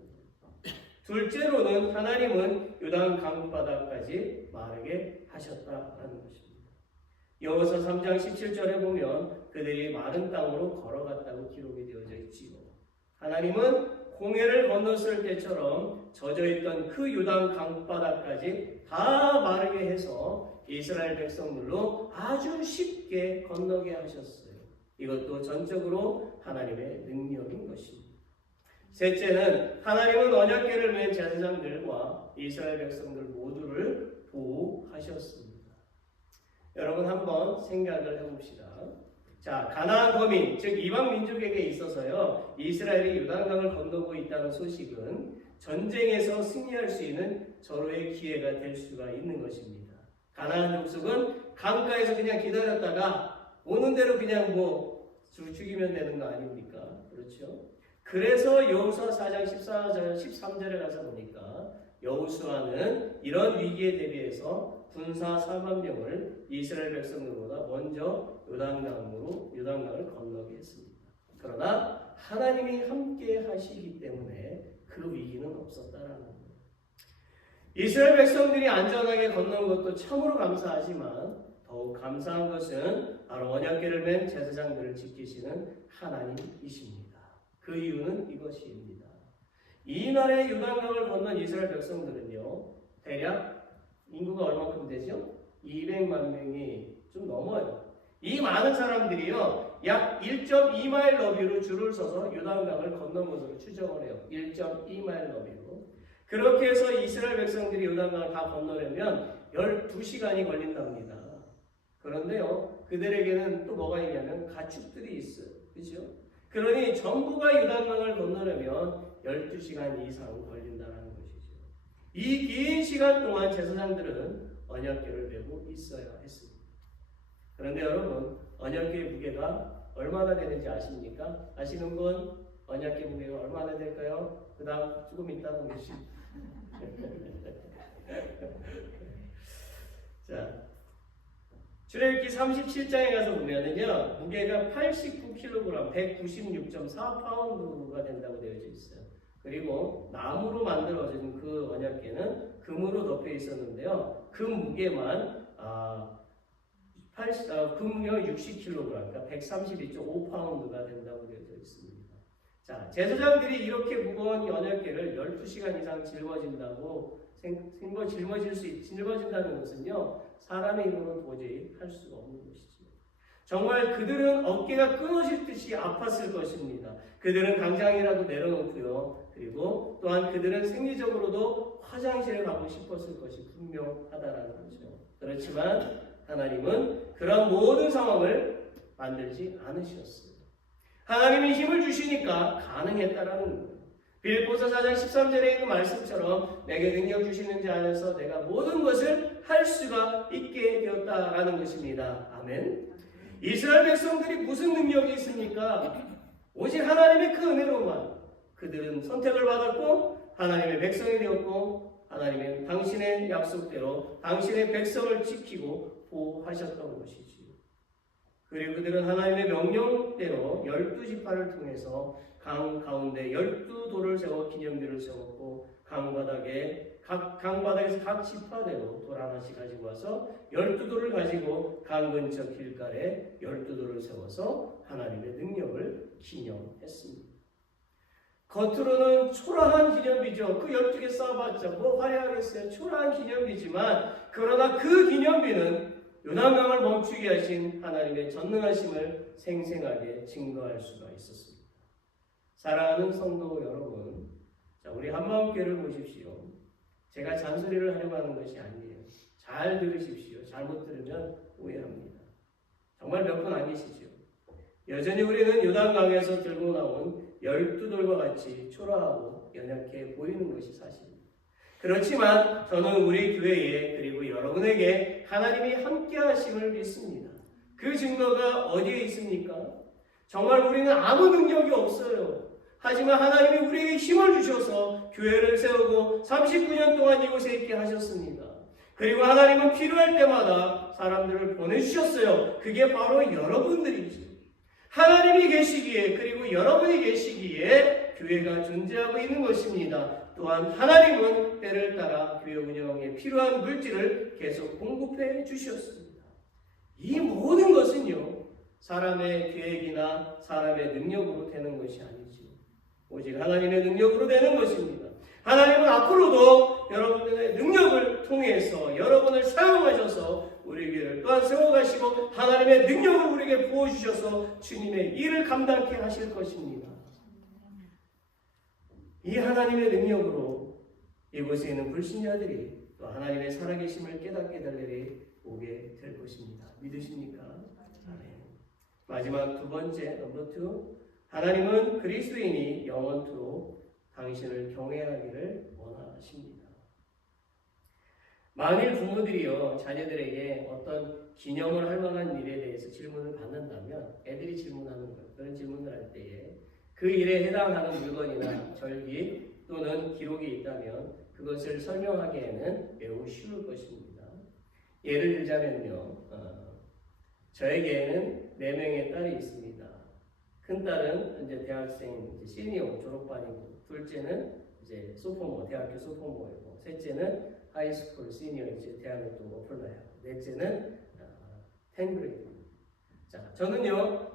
둘째로는 하나님은 요단 강바다까지 마르게 하셨다라는 것입니다. 여호수아 3장 17절에 보면 그들이 마른 땅으로 걸어갔다고 기록이 되어져 있지요. 하나님은 홍해를 건넜을 때처럼 젖어있던 그 요단 강바다까지 다 마르게 해서 이스라엘 백성들로 아주 쉽게 건너게 하셨어요. 이것도 전적으로 하나님의 능력인 것입니다. 셋째는 하나님은 언약궤를 맨 제사장들과 이스라엘 백성들 모두를 보호하셨습니다. 여러분 한번 생각을 해봅시다. 자, 가나안 거민, 즉 이방 민족에게 있어서요 이스라엘이 요단강을 건너고 있다는 소식은 전쟁에서 승리할 수 있는 절호의 기회가 될 수가 있는 것입니다. 가나안 족속은 강가에서 그냥 기다렸다가 오는 대로 그냥 죽이면 되는 거 아닙니까? 그렇죠? 그래서 여호수아 4장 14절, 13절에 가서 보니까 여호수아는 이런 위기에 대비해서 군사 4만 명을 이스라엘 백성들보다 먼저 요단강을 건너게 했습니다. 그러나 하나님이 함께 하시기 때문에 그 위기는 없었다라는 거예요. 이스라엘 백성들이 안전하게 건넌 것도 참으로 감사하지만 더욱 감사한 것은 바로 언약궤를 맨 제사장들을 지키시는 하나님이십니다. 그 이유는 이것입니다. 이날의 요단강을 건넌 이스라엘 백성들은요 대략 인구가 얼마큼 되죠? 200만 명이 좀 넘어요. 이 많은 사람들이요 약 1.2마일 너비로 줄을 서서 요단강을 건넌 것으로 추정을 해요. 1.2마일 너비로. 그렇게 해서 이스라엘 백성들이 요단강을 다 건너려면 12시간이 걸린답니다. 그런데요 그들에게는 또 뭐가 있냐면 가축들이 있어요. 그렇죠? 그러니 전부가 요단강을 건너려면 12시간 이상 걸린다는 것이죠. 이 긴 시간 동안 제사장들은 언약궤를 메고 있어야 했습니다. 그런데 여러분 언약궤의 무게가 얼마나 되는지 아십니까? 아시는 분? 언약궤 무게가 얼마나 될까요? 그 다음 조금 이따 보겠습니다. 자, 출애굽기 37장에 가서 보면은요, 무게가 89kg, 196.4파운드가 된다고 되어져 있어요. 그리고 나무로 만들어진 그 언약궤는 금으로 덮여 있었는데요, 그 무게만 그 무게가 60kg, 그러니까 132.5파운드가 된다고 되어져 있습니다. 자, 제사장들이 이렇게 무거운 언약궤를 12시간 이상 짊어진다는 것은요, 사람의 힘으로는 도저히 할 수가 없는 것이죠. 정말 그들은 어깨가 끊어질 듯이 아팠을 것입니다. 그들은 당장이라도 내려놓고요. 그리고 또한 그들은 생리적으로도 화장실에 가고 싶었을 것이 분명하다라는 거죠. 그렇지만 하나님은 그런 모든 상황을 만들지 않으셨어요. 하나님이 힘을 주시니까 가능했다라는 거예요. 빌립보서 4장 13절에 있는 말씀처럼 내게 능력 주시는 자 안에서 내가 모든 것을 할 수가 있게 되었다라는 것입니다. 아멘. 이스라엘 백성들이 무슨 능력이 있습니까? 오직 하나님의 그 은혜로만 그들은 선택을 받았고 하나님의 백성이 되었고 하나님은 당신의 약속대로 당신의 백성을 지키고 보호하셨던 것이지요. 그리고 그들은 하나님의 명령대로 12지파를 통해서 강 가운데 12돌을 세워 기념비를 세웠고 강바닥에서 각 지파대로 돌 하나씩 가지고 와서 12돌을 가지고 강 근처 길가에 12돌을 세워서 하나님의 능력을 기념했습니다. 겉으로는 초라한 기념비죠. 그 12개 쌓아봤자 뭐 화려하겠어요. 초라한 기념비지만 그러나 그 기념비는 요단강을 멈추게 하신 하나님의 전능하심을 생생하게 증거할 수가 있었습니다. 사랑하는 성도 여러분, 자, 우리 한마음교회를 보십시오. 제가 잔소리를 하려고 하는 것이 아니에요. 잘 들으십시오. 잘못 들으면 오해합니다. 정말 몇 분 안 계시죠? 여전히 우리는 요단강에서 들고 나온 12돌과 같이 초라하고 연약해 보이는 것이 사실입니다. 그렇지만 저는 우리 교회에 그리고 여러분에게 하나님이 함께 하심을 믿습니다. 그 증거가 어디에 있습니까? 정말 우리는 아무 능력이 없어요. 하지만 하나님이 우리에게 힘을 주셔서 교회를 세우고 39년 동안 이곳에 있게 하셨습니다. 그리고 하나님은 필요할 때마다 사람들을 보내주셨어요. 그게 바로 여러분들이죠. 하나님이 계시기에 그리고 여러분이 계시기에 교회가 존재하고 있는 것입니다. 또한 하나님은 때를 따라 교회 운영에 필요한 물질을 계속 공급해 주셨습니다. 이 모든 것은요, 사람의 계획이나 사람의 능력으로 되는 것이 아니죠. 오직 하나님의 능력으로 되는 것입니다. 하나님은 앞으로도 여러분의 능력을 통해서 여러분을 사용하셔서 우리 교회를 또한 세워가시고 하나님의 능력을 우리에게 부어주셔서 주님의 일을 감당케 하실 것입니다. 이 하나님의 능력으로 이곳에 있는 불신자들이 또 하나님의 살아계심을 깨닫게 될 일이 오게 될 것입니다. 믿으십니까? 아멘. 마지막 두 번째, 넘버 2. 하나님은 그리스도인이 영원토록 당신을 경외하기를 원하십니다. 만일 부모들이요, 자녀들에게 어떤 기념을 할 만한 일에 대해서 질문을 받는다면 애들이 질문하는 것, 그런 질문을 할 때에 그 일에 해당하는 물건이나 절기 또는 기록이 있다면 그것을 설명하기에는 매우 쉬울 것입니다. 예를 들자면요, 저에게는 4명의 딸이 있습니다. 큰 딸은 이제 대학생 시니어 졸업반이고, 둘째는 이제 소포모, 대학교 소포모이고, 셋째는 하이스쿨 시니어 이제 대학을 또 어플라이 하고, 넷째는 10그레이드입니다. 자, 저는요,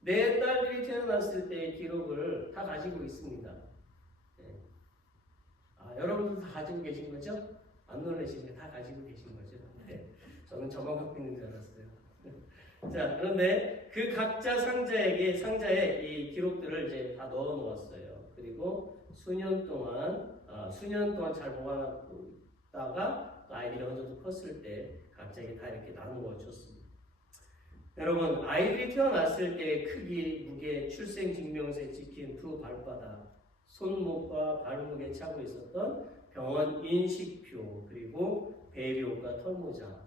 내 딸들이 태어났을 때의 기록을 다 가지고 있습니다. 네. 여러분도 다 가지고 계신 거죠? 안 놀라시면 다 가지고 계신 거죠? 네. 저는 저만 갖고 있는 줄 알았어요. 자, 그런데 그 각자 상자에 이 기록들을 이제 다 넣어 놓았어요. 그리고 수년 동안 잘 보관하다가 아이들이 어느 정도 컸을 때 각자에게 다 이렇게 나누어 줬습니다. 여러분, 아이들이 태어났을 때 크기, 무게, 출생증명서에 찍힌 두 발바닥, 손목과 발목에 차고 있었던 병원 인식표, 그리고 베이비 옷과 털모자,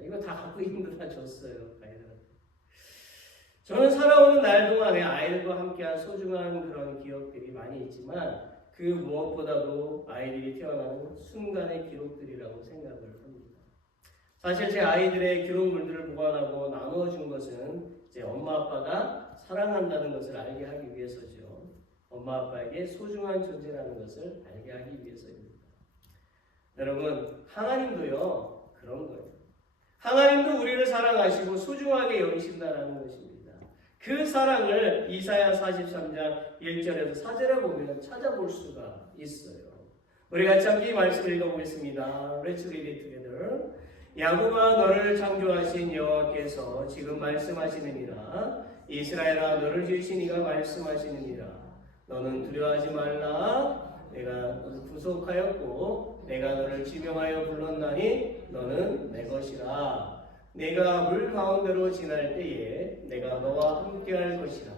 이거 다 갖고 있는 거 다 줬어요, 아이들한테. 저는 살아오는 날 동안에 아이들과 함께한 소중한 그런 기억들이 많이 있지만 그 무엇보다도 아이들이 태어나는 순간의 기록들이라고 생각을 합니다. 사실 제 아이들의 기록물들을 보관하고 나누어 준 것은 제 엄마 아빠가 사랑한다는 것을 알게 하기 위해서죠. 엄마 아빠에게 소중한 존재라는 것을 알게 하기 위해서입니다. 여러분, 하나님도요 그런 거예요. 하나님도 우리를 사랑하시고 소중하게 여기신다라는 것입니다. 그 사랑을 이사야 43장 1절에서 4절에 보면 찾아볼 수가 있어요. 우리 같이 함께 이 말씀을 읽어보겠습니다. Let's read it together. 야곱아, 너를 창조하신 여호와께서 지금 말씀하시느니라. 이스라엘아, 너를 지으신 이가 말씀하시느니라. 너는 두려워하지 말라. 내가 너를 구속하였고 내가 너를 지명하여 불렀나니 너는 내 것이라. 내가 물 가운데로 지날 때에 내가 너와 함께할 것이라.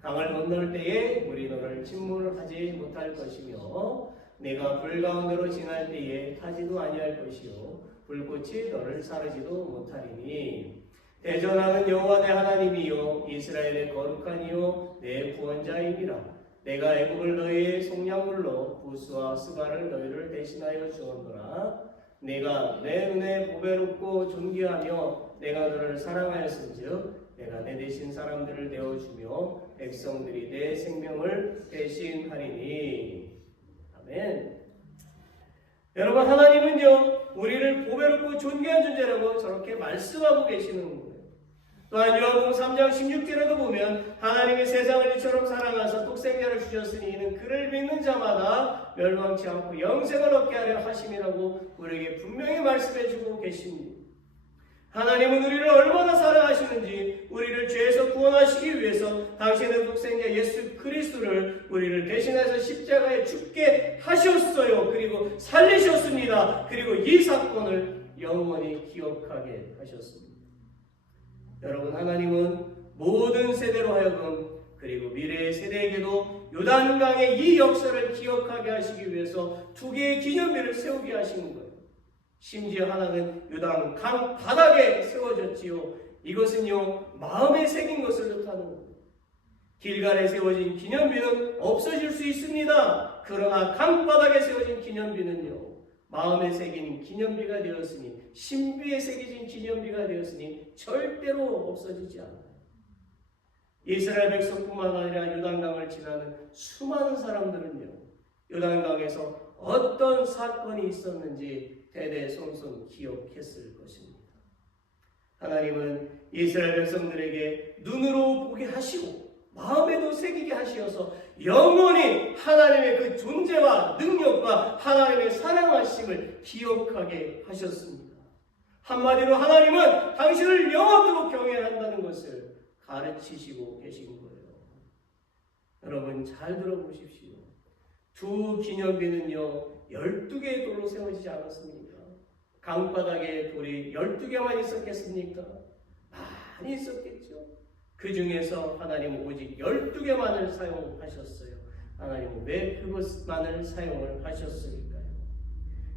강을 건널 때에 물이 너를 침몰하지 못할 것이며 내가 불 가운데로 지날 때에 타지도 아니할 것이요 불꽃이 너를 사르지도 못하리니. 대전하는 여호와 내 하나님이요 이스라엘의 거룩한 이요 내 구원자이니라. 내가 애굽을 너희의 속량물로 부스와 스바를 너희를 대신하여 주었노라. 내가 내 눈에 보배롭고 존귀하며 내가 너를 사랑하였은즉 내가 내 대신 사람들을 내어주며 백성들이 내 생명을 대신하리니. 아멘. 여러분, 하나님은요 우리를 보배롭고 존귀한 존재라고 저렇게 말씀하고 계시는 거예요. 또한 요한복음 3장 16절에도 보면 하나님이 세상을 이처럼 사랑하사 독생자를 주셨으니 이는 그를 믿는 자마다 멸망치 않고 영생을 얻게 하려 하심이라고 우리에게 분명히 말씀해주고 계십니다. 하나님은 우리를 얼마나 사랑하시는지 우리를 죄에서 구원하시기 위해서 당신의 독생자 예수 그리스도를 우리를 대신해서 십자가에 죽게 하셨어요. 그리고 살리셨습니다. 그리고 이 사건을 영원히 기억하게 하셨습니다. 여러분, 하나님은 모든 세대로 하여금 그리고 미래의 세대에게도 요단강의 이 역사를 기억하게 하시기 위해서 두 개의 기념비를 세우게 하시는 거예요. 심지어 하나는 요단강 바닥에 세워졌지요. 이것은요 마음에 새긴 것을 뜻하는 거예요. 길갈에 세워진 기념비는 없어질 수 있습니다. 그러나 강바닥에 세워진 기념비는요 마음에 새긴 기념비가 되었으니, 신비에 새겨진 기념비가 되었으니 절대로 없어지지 않아요. 이스라엘 백성뿐만 아니라 요단강을 지나는 수많은 사람들은요 요단강에서 어떤 사건이 있었는지 대대손손 기억했을 것입니다. 하나님은 이스라엘 백성들에게 눈으로 보게 하시고 마음에도 새기게 하시어서 영원히 하나님의 그 존재와 능력과 하나님의 사랑하심을 기억하게 하셨습니다. 한마디로 하나님은 당신을 영원토록 경외해야 한다는 것을 가르치시고 계신 거예요. 여러분 잘 들어보십시오. 두 기념비는요 12개의 돌로 세워지지 않았습니까? 강바닥에 돌이 12개만 있었겠습니까? 많이 있었겠죠. 그 중에서 하나님은 오직 12개만을 사용하셨어요. 하나님은 왜 그것만을 사용을 하셨을까요?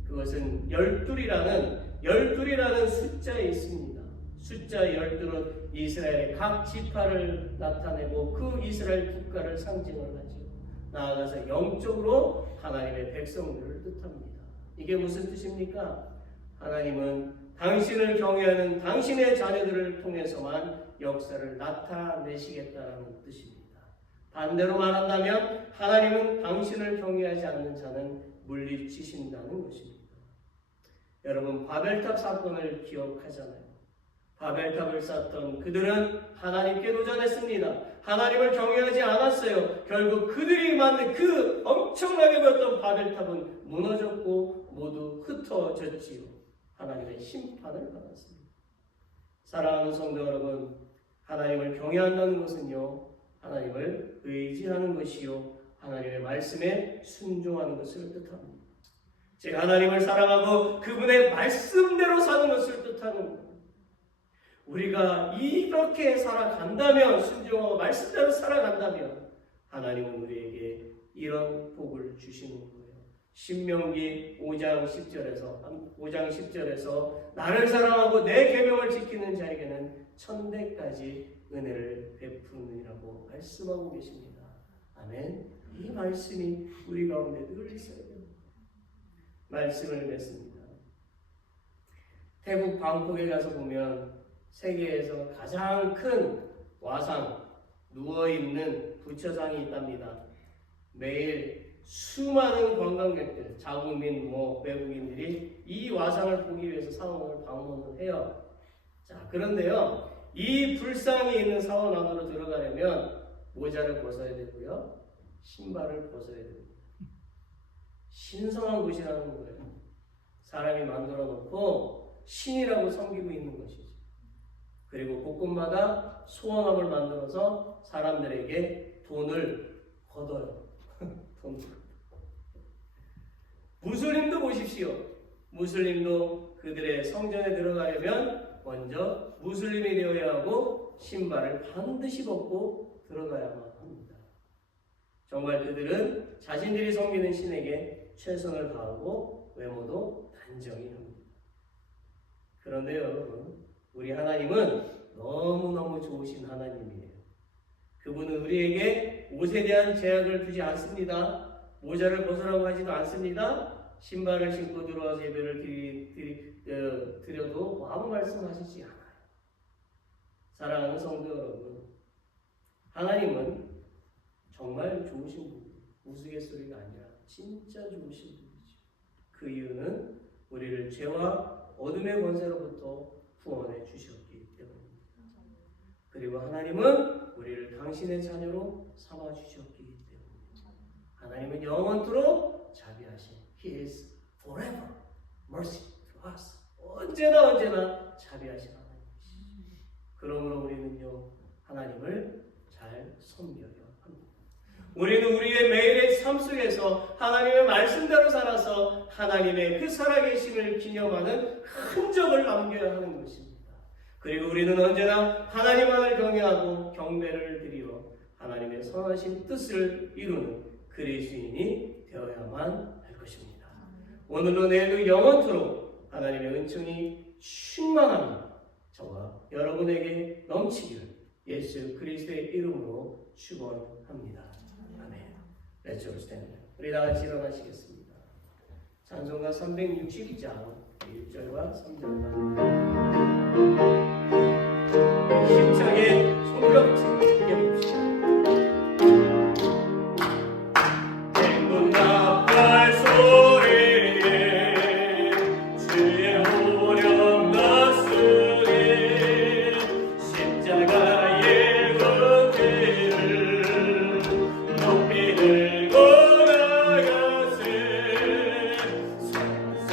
그것은 12이라는 숫자에 있습니다. 숫자 12는 이스라엘의 각 지파를 나타내고 그 이스라엘 국가를 상징을 하죠. 나아가서 영적으로 하나님의 백성들을 뜻합니다. 이게 무슨 뜻입니까? 하나님은 당신을 경외하는 당신의 자녀들을 통해서만 역사를 나타내시겠다는 뜻입니다. 반대로 말한다면 하나님은 당신을 경외하지 않는 자는 물리치신다는 것입니다. 여러분 바벨탑 사건을 기억하잖아요. 바벨탑을 쌓던 그들은 하나님께 도전했습니다. 하나님을 경외하지 않았어요. 결국 그들이 만든 그 엄청나게 보였던 바벨탑은 무너졌고 모두 흩어졌지요. 하나님의 심판을 받았습니다. 사랑하는 성도 여러분, 하나님을 경외한다는 것은요 하나님을 의지하는 것이요 하나님의 말씀에 순종하는 것을 뜻합니다. 제가 하나님을 사랑하고 그분의 말씀대로 사는 것을 뜻하는 거예요. 우리가 이렇게 살아간다면, 순종하고 말씀대로 살아간다면 하나님은 우리에게 이런 복을 주시는 거예요. 신명기 5장 10절에서 나를 사랑하고 내 계명을 지키는 자에게는 천대까지 은혜를 베푸느라고 말씀하고 계십니다. 아멘. 이 말씀이 우리 가운데 늘 있어야 됩니다. 말씀을 맺습니다. 태국 방콕에 가서 보면 세계에서 가장 큰 와상, 누워있는 부처상이 있답니다. 매일 수많은 관광객들, 자국민, 외국인들이 이 와상을 보기 위해서 사원을 방문을 해요. 자, 그런데요, 이 불상이 있는 사원 안으로 들어가려면 모자를 벗어야 되고요, 신발을 벗어야 됩니다. 신성한 곳이라는 거예요. 사람이 만들어 놓고 신이라고 섬기고 있는 것이죠. 그리고 곳곳마다 소원함을 만들어서 사람들에게 돈을 걷어요. 돈을. 무슬림도 보십시오. 무슬림도 그들의 성전에 들어가려면 먼저 무슬림이 되어야 하고 신발을 반드시 벗고 들어가야만 합니다. 정말 그들은 자신들이 섬기는 신에게 최선을 다하고 외모도 단정히 합니다. 그런데 여러분, 우리 하나님은 너무너무 좋으신 하나님이에요. 그분은 우리에게 옷에 대한 제약을 두지 않습니다. 모자를 벗으라고 하지도 않습니다. 신발을 신고 들어와서 예배를 드려도 아무 말씀하시지 않아요. 사랑하는 성도 여러분, 하나님은 정말 좋으신 분이에요. 우스갯소리가 아니라 진짜 좋으신 분이죠. 그 이유는 우리를 죄와 어둠의 권세로부터 구원해 주셨기 때문입니다. 그리고 하나님은 우리를 당신의 자녀로 삼아 주셨기 때문입니다. 하나님은 영원토록 자비하신 He is forever mercy to us. 언제나 자비하신 하나님이시죠. 그러므로 우리는요, 하나님을 잘 섬겨야 합니다. 우리는 우리의 매일의 삶 속에서 하나님의 말씀대로 살아서 하나님의 그 살아계심을 기념하는 흔적을 남겨야 하는 것입니다. 그리고 우리는 언제나 하나님만을 경외하고 경배를 드리어 하나님의 선하신 뜻을 이루는 그리스도인이 되어야만 할 것입니다. 오늘로 내일도 영원토록 하나님의 은총이 충만하며 저와 여러분에게 넘치기를 예수 그리스도의 이름으로 축원합니다. 아멘. Let's all stand. 우리 다 같이 일어나시겠습니다. 찬송가 362장 1절과 3절과 힘차게 손뼉 치게 봅시다. 행군 나팔 소리에 주의 오령 났으니 십자가의 은혜를 높이 들고 나가세. 산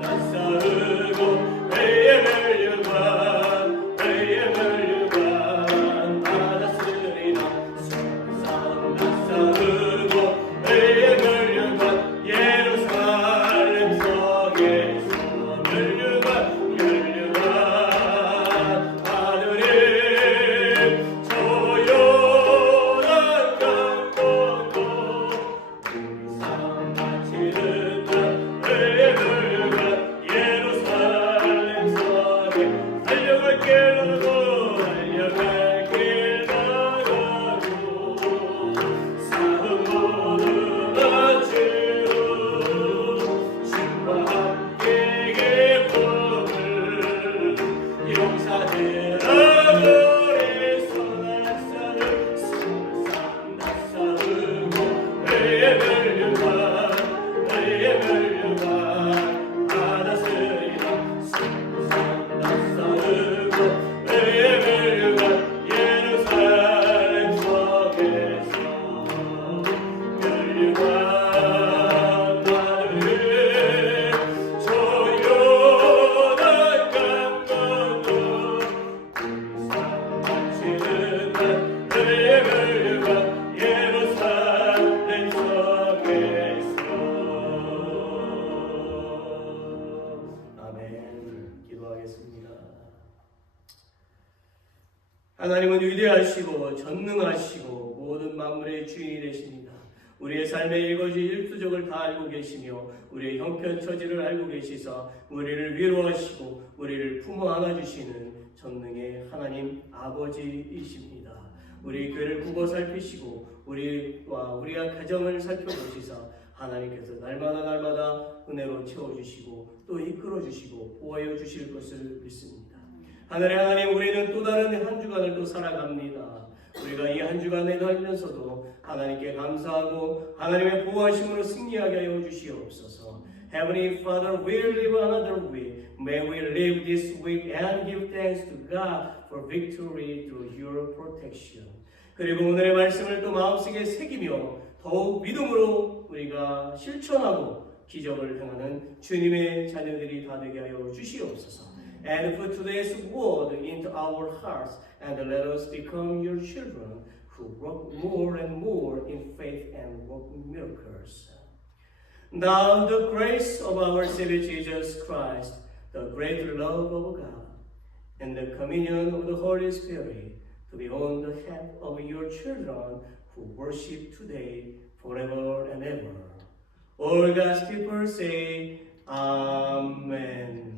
낯설고 회에 멸류관 받았으리라. 산 낯설고 회에 멸류관 예루살렘 성에서 멸류관 하늘에 조용한 강권도 우리 삶 바치는 회에 멸류관 예루살렘 성에 달려갈 길 나가고 사은 모든 아치로 주와 함께 기쁨을 용사되라. 너의 선한 산을 산 낯설고 회에 멸류관 받았으리라. 산 낯설고 회에 멸류관 예루살렘 성에서 멸류관 하늘에 조용한 강건도 우리 삶 바치는 회에 멸류관 예루살렘 성에서. 아멘. 기도하겠습니다. 하나님은 위대하시고 전능하시고 모든 만물의 주인이 되십니다. 우리의 삶의 일거지 일투족을 다 알고 계시며 우리의 형편 처지를 알고 계시사 우리를 위로하시고 우리를 품어 안아주시는 전능의 하나님 아버지이십니다. 우리 교회를 굽어 살피시고 우리와 우리의 가정을 살펴보시사 하나님께서 날마다 은혜로 채워주시고 또 이끌어주시고 보호하여 주실 것을 믿습니다. 하늘의 하나님, 우리는 또 다른 한 주간을 또 살아갑니다. 우리가 이 한 주간에 살면서도 하나님께 감사하고 하나님의 보호하심으로 승리하게 하여 주시옵소서. Heavenly Father, we live another week. May we live this week and give thanks to God for victory through your protection. 그리고 오늘의 말씀을 또 마음속에 새기며 더욱 믿음으로 우리가 실천하고 기적을 행하는 주님의 자녀들이 다 되게 하여 주시옵소서. And put today's word into our hearts and let us become your children who walk more and more in faith and work miracles. Now the grace of our Savior Jesus Christ, the great love of God, and the communion of the Holy Spirit to be on the head of your children who worship today, forever and ever. All God's people say, Amen.